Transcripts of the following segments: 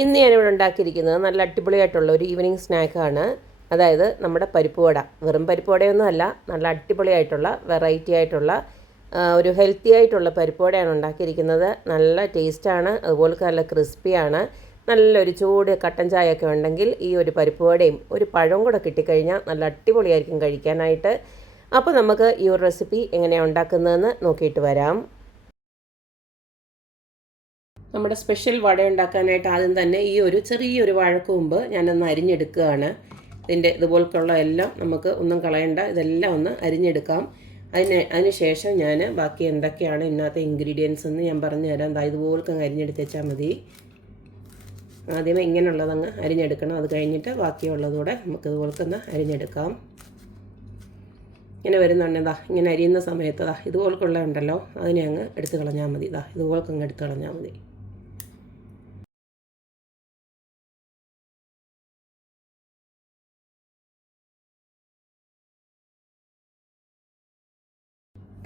ഇന്ന് ഞാനിവിടെ ഉണ്ടാക്കിയിരിക്കുന്നത് നല്ല അടിപൊളിയായിട്ടുള്ള ഒരു ഈവനിങ് സ്നാക്കാണ് അതായത് നമ്മുടെ പരിപ്പ് വട. വെറും പരിപ്പ് അല്ല നല്ല അടിപൊളിയായിട്ടുള്ള വെറൈറ്റി ആയിട്ടുള്ള ഒരു ഹെൽത്തി ആയിട്ടുള്ള പരിപ്പ് വടയാണ് ഉണ്ടാക്കിയിരിക്കുന്നത്. നല്ല ടേസ്റ്റാണ് അതുപോലെ നല്ല ക്രിസ്പിയാണ് നല്ലൊരു ചൂട് കട്ടൻ ചായയൊക്കെ ഉണ്ടെങ്കിൽ ഈ ഒരു പരിപ്പ് വടയും ഒരു പഴവും കൂടെ കിട്ടിക്കഴിഞ്ഞാൽ നല്ല അടിപൊളിയായിരിക്കും കഴിക്കാനായിട്ട്. അപ്പോൾ നമുക്ക് ഈ ഒരു റെസിപ്പി എങ്ങനെയാണ് ഉണ്ടാക്കുന്നതെന്ന് നോക്കിയിട്ട് വരാം. നമ്മുടെ സ്പെഷ്യൽ വട ഉണ്ടാക്കാനായിട്ട് ആദ്യം തന്നെ ഈ ഒരു ചെറിയൊരു വാഴക്കൂമ്പ് ഞാനൊന്ന് അരിഞ്ഞെടുക്കുകയാണ്. ഇതിന്റെ ഇതുപോലത്തുള്ള എല്ലാം നമുക്ക് ഒന്നും കളയണ്ട. ഇതെല്ലാം ഒന്ന് അരിഞ്ഞെടുക്കാം. അതിന് അതിന് ശേഷം ഞാൻ ബാക്കി എന്തൊക്കെയാണ് ഇന്നത്തെ ഇൻഗ്രീഡിയൻസ് എന്ന് ഞാൻ പറഞ്ഞു തരാം. ദാ ഇതുപോലൊക്കെ അങ്ങ് അരിഞ്ഞെടുത്ത് വെച്ചാൽ മതി. ആദ്യമേ ഇങ്ങനെയുള്ളതങ്ങ് അരിഞ്ഞെടുക്കണം. അത് കഴിഞ്ഞിട്ട് ബാക്കിയുള്ളതൂടെ നമുക്ക് ഇതുപോലൊക്കെ ഒന്ന് അരിഞ്ഞെടുക്കാം. ഇങ്ങനെ വരുന്നുണ്ട്. ഇങ്ങനെ അരിയുന്ന സമയത്ത് ഇതാ ഉണ്ടല്ലോ. അതിനെ അങ്ങ് എടുത്ത് കളഞ്ഞാൽ മതി. ഇതാ ഇതുപോലൊക്കെ അങ്ങ് എടുത്ത് കളഞ്ഞാൽ മതി.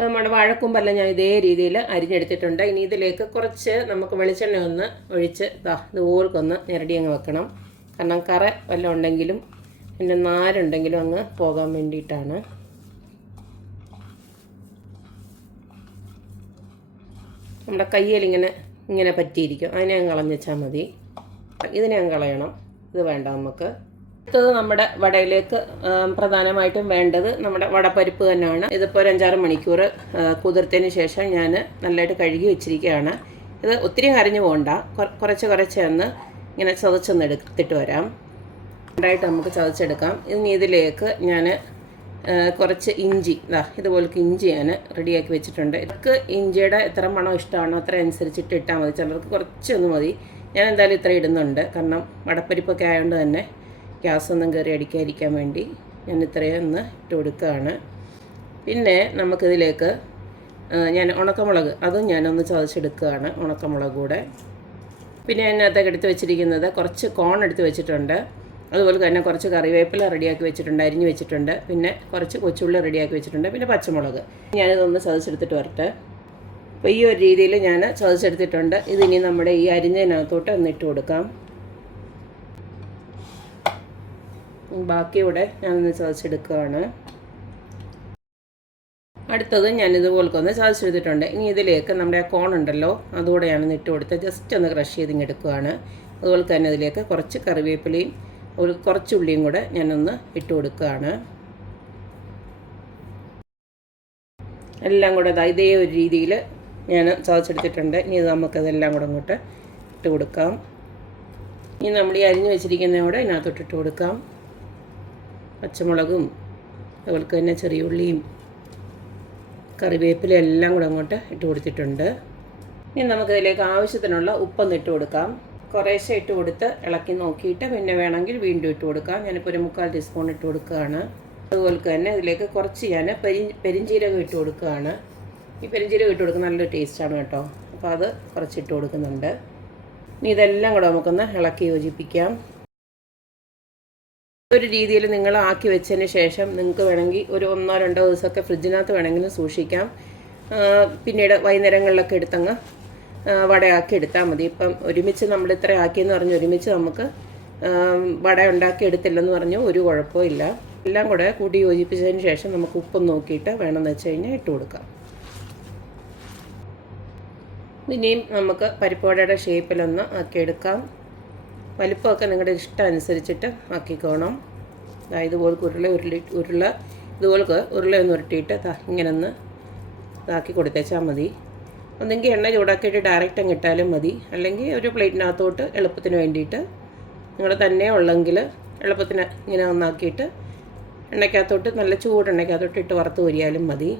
നമ്മുടെ വാഴക്കൂമ്പെല്ലാം ഞാൻ ഇതേ രീതിയിൽ അരിഞ്ഞെടുത്തിട്ടുണ്ട്. ഇനി ഇതിലേക്ക് കുറച്ച് നമുക്ക് വെളിച്ചെണ്ണ ഒന്ന് ഒഴിച്ച് ദാ ഇതുപോൽക്കൊന്ന് നിരടി അങ്ങ് വെക്കണം. കാരണം കറ വല്ലതും ഉണ്ടെങ്കിലും എന്റെ നാരുണ്ടെങ്കിലും അങ്ങ് പോകാൻ വേണ്ടിയിട്ടാണ്. നമ്മുടെ കയ്യിൽ ഇങ്ങനെ ഇങ്ങനെ പറ്റിയിരിക്കും. അതിനെ അങ്ങ് കളഞ്ഞാൽ മതി. ഇതിനെ അങ്ങ് കളയണം. ഇത് വേണ്ട നമുക്ക്. അടുത്തത് നമ്മുടെ വടയിലേക്ക് പ്രധാനമായിട്ടും വേണ്ടത് നമ്മുടെ വടപ്പരിപ്പ് തന്നെയാണ്. ഇതിപ്പോൾ ഒരു അഞ്ചാറ് മണിക്കൂർ കുതിർത്തതിന് ശേഷം ഞാൻ നല്ലതായിട്ട് കഴുകി വെച്ചിരിക്കുകയാണ്. ഇത് ഒത്തിരി കരഞ്ഞു പോകണ്ട കുറച്ച് കുറച്ച് ഒന്ന് ഇങ്ങനെ ചതച്ചൊന്ന് എടുത്തിട്ട് വരാം. രണ്ടായിട്ട് നമുക്ക് ചതച്ചെടുക്കാം. ഇനി ഇതിലേക്ക് ഞാൻ കുറച്ച് ഇഞ്ചി ഇതാ ഇതുപോലെ ഇഞ്ചി ഞാൻ റെഡിയാക്കി വെച്ചിട്ടുണ്ട്. ഇതൊക്കെ ഇഞ്ചിയുടെ എത്ര മണം ഇഷ്ടമാണോ അത്ര അനുസരിച്ചിട്ട് ഇട്ടാൽ മതി. ചിലർക്ക് കുറച്ചൊന്ന് മതി. ഞാൻ എന്തായാലും ഇത്ര ഇടുന്നുണ്ട്. കാരണം വടപ്പരിപ്പൊക്കെ ആയതുകൊണ്ട് തന്നെ ഗ്യാസ് ഒന്നും കയറി അടിക്കാതിരിക്കാൻ വേണ്ടി ഞാൻ ഇത്രയും ഒന്ന് ഇട്ട് കൊടുക്കുകയാണ്. പിന്നെ നമുക്കിതിലേക്ക് ഞാൻ ഉണക്കമുളക് അതും ഞാനൊന്ന് ചതച്ചെടുക്കുകയാണ് ഉണക്കമുളക് കൂടെ പിന്നെ അതിനകത്തേക്ക് എടുത്ത് വെച്ചിരിക്കുന്നത് കുറച്ച് കോൺ എടുത്ത് വെച്ചിട്ടുണ്ട്. അതുപോലെ തന്നെ കുറച്ച് കറിവേപ്പില റെഡിയാക്കി വെച്ചിട്ടുണ്ട് അരിഞ്ഞ് വെച്ചിട്ടുണ്ട്. പിന്നെ കുറച്ച് കൊച്ചുള്ളി റെഡിയാക്കി വെച്ചിട്ടുണ്ട്. പിന്നെ പച്ചമുളക്. ഞാനിതൊന്ന് ചതച്ചെടുത്തിട്ട് വരട്ടെ. അപ്പോൾ ഈ ഒരു രീതിയിൽ ഞാൻ ചതച്ചെടുത്തിട്ടുണ്ട്. ഇതിനി നമ്മുടെ ഈ അരിഞ്ഞതിനകത്തോട്ട് ഒന്ന് ഇട്ട് കൊടുക്കാം. ബാക്കി ഇവിടെ ഞാനൊന്ന് ചതച്ചെടുക്കുകയാണ്. അടുത്തത് ഞാനിതുപോലൊക്കെ ഒന്ന് ചതച്ചെടുത്തിട്ടുണ്ട്. ഇനി ഇതിലേക്ക് നമ്മുടെ കോൺ ഉണ്ടല്ലോ അതുകൂടെ ഞാൻ ഇട്ട് കൊടുത്ത് ജസ്റ്റ് ഒന്ന് ക്രഷ് ചെയ്ത് ഇങ്ങെടുക്കുകയാണ് അതുപോലെ തന്നെ ഇതിലേക്ക് കുറച്ച് കറിവേപ്പിലയും ഒരു കുറച്ച് ഉള്ളിയും കൂടെ ഞാനൊന്ന് ഇട്ട് കൊടുക്കുകയാണ്. എല്ലാം കൂടെ ഇതേ ഒരു രീതിയിൽ ഞാൻ ചതച്ചെടുത്തിട്ടുണ്ട്. ഇനി ഇത് നമുക്കതെല്ലാം കൂടെ അങ്ങോട്ട് ഇട്ട് കൊടുക്കാം. ഇനി നമ്മൾ ഈ അരിഞ്ഞ് വെച്ചിരിക്കുന്ന കൂടെ ഇതിനകത്തോട്ട് ഇട്ട് കൊടുക്കാം. പച്ചമുളകും അതുപോലെ തന്നെ ചെറിയ ഉള്ളിയും കറിവേപ്പില എല്ലാം കൂടെ അങ്ങോട്ട് ഇട്ട് കൊടുത്തിട്ടുണ്ട്. ഇനി നമുക്കിതിലേക്ക് ആവശ്യത്തിനുള്ള ഉപ്പൊന്ന് ഇട്ട് കൊടുക്കാം. കുറേശ്ശെ ഇട്ട് കൊടുത്ത് ഇളക്കി നോക്കിയിട്ട് പിന്നെ വേണമെങ്കിൽ വീണ്ടും ഇട്ട് കൊടുക്കാം. ഞാനിപ്പോൾ ഒരു മുക്കാൽ ടീസ്പൂൺ ഇട്ട് കൊടുക്കുകയാണ്. അതുപോലെ തന്നെ ഇതിലേക്ക് കുറച്ച് ഞാൻ പെരി പെരിഞ്ചീരകം ഇട്ട് കൊടുക്കുകയാണ്. ഈ പെരിഞ്ചീരകം ഇട്ട് കൊടുക്കുന്ന നല്ലൊരു ടേസ്റ്റാണ് കേട്ടോ. അപ്പോൾ അത് കുറച്ച് ഇട്ട് കൊടുക്കുന്നുണ്ട്. ഇനി ഇതെല്ലാം കൂടെ നമുക്കൊന്ന് ഇളക്കി യോജിപ്പിക്കാം. ഒരു രീതിയിൽ നിങ്ങൾ ആക്കി വെച്ചതിന് ശേഷം നിങ്ങൾക്ക് വേണമെങ്കിൽ ഒരു ഒന്നോ രണ്ടോ ദിവസമൊക്കെ ഫ്രിഡ്ജിനകത്ത് വേണമെങ്കിലും സൂക്ഷിക്കാം. പിന്നീട് വൈകുന്നേരങ്ങളിലൊക്കെ എടുത്തങ്ങ് വടയാക്കി എടുത്താൽ മതി. ഇപ്പം ഒരുമിച്ച് നമ്മൾ ഇത്ര ആക്കിയെന്ന് പറഞ്ഞ് ഒരുമിച്ച് നമുക്ക് വട ഉണ്ടാക്കി എടുത്തില്ലെന്ന് പറഞ്ഞു ഒരു കുഴപ്പവും ഇല്ല. എല്ലാം കൂടെ കൂട്ടി യോജിപ്പിച്ചതിന് ശേഷം നമുക്ക് ഉപ്പ് നോക്കിയിട്ട് വേണമെന്ന് വെച്ച് കഴിഞ്ഞാൽ ഇട്ട് കൊടുക്കാം. ഇനിയും നമുക്ക് പരിപ്പുവടയുടെ ഷേപ്പിലൊന്ന് ആക്കിയെടുക്കാം വലിപ്പമൊക്കെ നിങ്ങളുടെ ഇഷ്ടം അനുസരിച്ചിട്ട് ആക്കിക്കോണം ഇതുപോലെ ഉരുള ഉരുളി ഉരുള ഇതുപോലെ ഉരുളയൊന്ന് ഉരുട്ടിയിട്ട് ദാ ഇങ്ങനെ ഒന്ന് ഇതാക്കി കൊടുത്തേച്ചാൽ മതി. ഒന്നെങ്കിൽ എണ്ണ ചൂടാക്കിയിട്ട് ഡയറക്റ്റ് അങ്ങ് ഇട്ടാലും മതി. അല്ലെങ്കിൽ ഒരു പ്ലേറ്റിനകത്തോട്ട് എളുപ്പത്തിന് വേണ്ടിയിട്ട് നിങ്ങൾ തന്നെ ഉള്ളെങ്കിൽ എളുപ്പത്തിന് ഇങ്ങനെ ഒന്നാക്കിയിട്ട് എണ്ണയ്ക്കകത്തോട്ട് നല്ല ചൂട് എണ്ണയ്ക്കകത്തോട്ട് ഇട്ട് വറുത്ത് കൊരിയാലും മതി.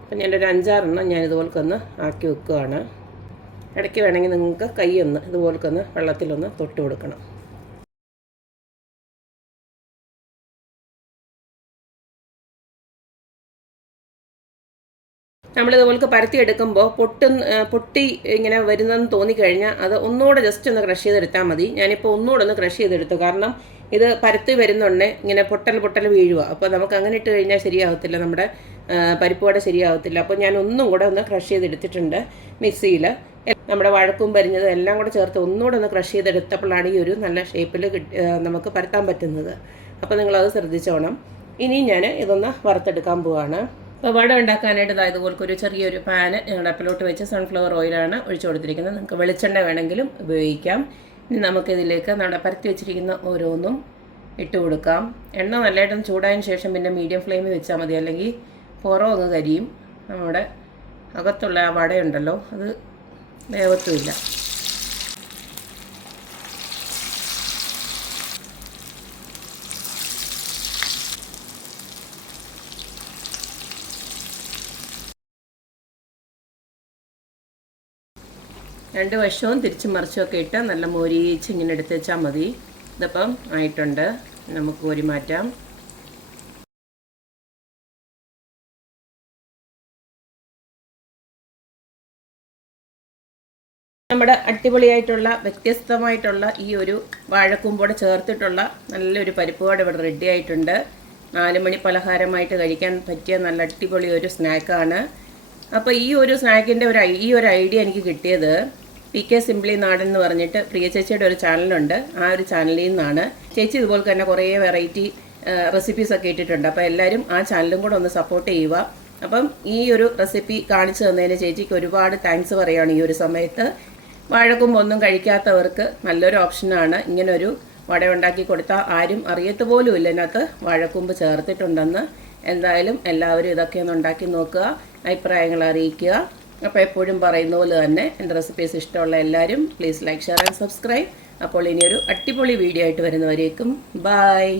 അപ്പം ഞാൻ ഒരു അഞ്ചാറെണ്ണം ഞാൻ ഇതുപോലൊക്കെ ഒന്ന് ആക്കി വെക്കുകയാണ് ഇടയ്ക്ക് വേണമെങ്കിൽ നിങ്ങൾക്ക് കൈയൊന്ന് ഇതുപോലൊക്കെ വെള്ളത്തിലൊന്ന് തൊട്ട് കൊടുക്കണം. നമ്മളിതുപോലെ പരത്തി എടുക്കുമ്പോൾ പൊട്ടുന്ന പൊട്ടി ഇങ്ങനെ വരുന്നതെന്ന് തോന്നിക്കഴിഞ്ഞാൽ അത് ഒന്നുകൂടെ ജസ്റ്റ് ഒന്ന് ക്രഷ് ചെയ്തെടുത്താൽ മതി. ഞാനിപ്പോൾ ഒന്നുകൂടെ ഒന്ന് ക്രഷ് ചെയ്തെടുത്തു. കാരണം ഇത് പരത്തി വരുന്നുണ്ടേ ഇങ്ങനെ പൊട്ടൽ പൊട്ടൽ വീഴുക അപ്പോൾ നമുക്ക് അങ്ങനെ ഇട്ട് കഴിഞ്ഞാൽ ശരിയാവത്തില്ല. നമ്മുടെ പരിപ്പ് വട ശരിയാവത്തില്ല. അപ്പോൾ ഞാൻ ഒന്നും കൂടെ ഒന്ന് ക്രഷ് ചെയ്തെടുത്തിട്ടുണ്ട് മിക്സിയിൽ. നമ്മുടെ വഴക്കും പരിഞ്ഞതും എല്ലാം കൂടെ ചേർത്ത് ഒന്നുകൂടെ ഒന്ന് ക്രഷ് ചെയ്തെടുത്തപ്പോഴാണ് ഈ ഒരു നല്ല ഷേപ്പിൽ നമുക്ക് പരത്താൻ പറ്റുന്നത്. അപ്പോൾ നിങ്ങളത് ശ്രദ്ധിച്ചോണം. ഇനി ഞാൻ ഇതൊന്ന് വറുത്തെടുക്കാൻ പോവാണ്. അപ്പോൾ വട ഉണ്ടാക്കാനായിട്ട് ഇതാ ഇതുപോലത്തെ ഒരു ചെറിയൊരു പാന് ഞങ്ങളുടെ അടുപ്പിലോട്ട് വെച്ച് സൺഫ്ലവർ ഓയിലാണ് ഒഴിച്ചു കൊടുത്തിരിക്കുന്നത്. നമുക്ക് വെളിച്ചെണ്ണ വേണമെങ്കിലും ഉപയോഗിക്കാം. ഇനി നമുക്കിതിലേക്ക് നമ്മുടെ പരത്തി വെച്ചിരിക്കുന്ന ഓരോന്നും ഇട്ട് കൊടുക്കാം. എണ്ണ നല്ലതായിട്ടൊന്ന് ചൂടായതിന് ശേഷം പിന്നെ മീഡിയം ഫ്ലെയിമിൽ വെച്ചാൽ മതി. അല്ലെങ്കിൽ പുറം ഒന്ന് കരിയും. നമ്മുടെ അകത്തുള്ള ആ വടയുണ്ടല്ലോ അത് വേവത്തുമില്ല. രണ്ട് വശവും തിരിച്ചു മറിച്ചൊക്കെ ഇട്ട് നല്ല മോരീച്ച് ഇങ്ങനെ എടുത്ത് വെച്ചാൽ മതി. ഇതപ്പം ആയിട്ടുണ്ട്. നമുക്ക് കോരി മാറ്റാം. നമ്മുടെ അടിപൊളിയായിട്ടുള്ള വ്യത്യസ്തമായിട്ടുള്ള ഈ ഒരു വാഴക്കൂമ്പോടെ ചേർത്തിട്ടുള്ള നല്ലൊരു പരിപ്പ് വട ഇവിടെ റെഡി ആയിട്ടുണ്ട്. നാല് മണി പലഹാരമായിട്ട് കഴിക്കാൻ പറ്റിയ നല്ല അടിപൊളി ഒരു സ്നാക്കാണ്. അപ്പോൾ ഈ ഒരു സ്നാക്കിന്റെ ഒരു ഈ ഒരു ഐഡിയ എനിക്ക് കിട്ടിയത് പി കെ സിംപ്ലി നാടൻ എന്ന് പറഞ്ഞിട്ട് പ്രിയ ചേച്ചിയുടെ ഒരു ചാനലുണ്ട്. ആ ഒരു ചാനലിൽ നിന്നാണ്. ചേച്ചി ഇതുപോലെ തന്നെ കുറേ വെറൈറ്റി റെസിപ്പീസ് ഒക്കെ ഇട്ടിട്ടുണ്ട്. അപ്പോൾ എല്ലാവരും ആ ചാനലും കൂടെ ഒന്ന് സപ്പോർട്ട് ചെയ്യുക. അപ്പം ഈ ഒരു റെസിപ്പി കാണിച്ചു തന്നതിന് ചേച്ചിക്ക് ഒരുപാട് താങ്ക്സ് പറയുകയാണ് ഈ ഒരു സമയത്ത്. വാഴക്കുമ്പൊന്നും കഴിക്കാത്തവർക്ക് നല്ലൊരു ഓപ്ഷനാണ് ഇങ്ങനൊരു വട ഉണ്ടാക്കി കൊടുത്താൽ ആരും അറിയത്ത് പോലും ഇല്ല. ഇതിനകത്ത് വാഴക്കൂമ്പ് ചേർത്തിട്ടുണ്ടെന്ന് എന്തായാലും എല്ലാവരും ഇതൊക്കെ ഒന്ന് ഉണ്ടാക്കി നോക്കുക അഭിപ്രായങ്ങൾ അറിയിക്കുക. അപ്പോൾ എപ്പോഴും പറയുന്ന പോലെ തന്നെ എന്റെ റെസിപ്പീസ് ഇഷ്ടമുള്ള എല്ലാവരും please like share and subscribe അപ്പോൾ ഇനിയൊരു അടിപൊളി വീഡിയോ ആയിട്ട് വരുന്നവരേക്കും ബായ്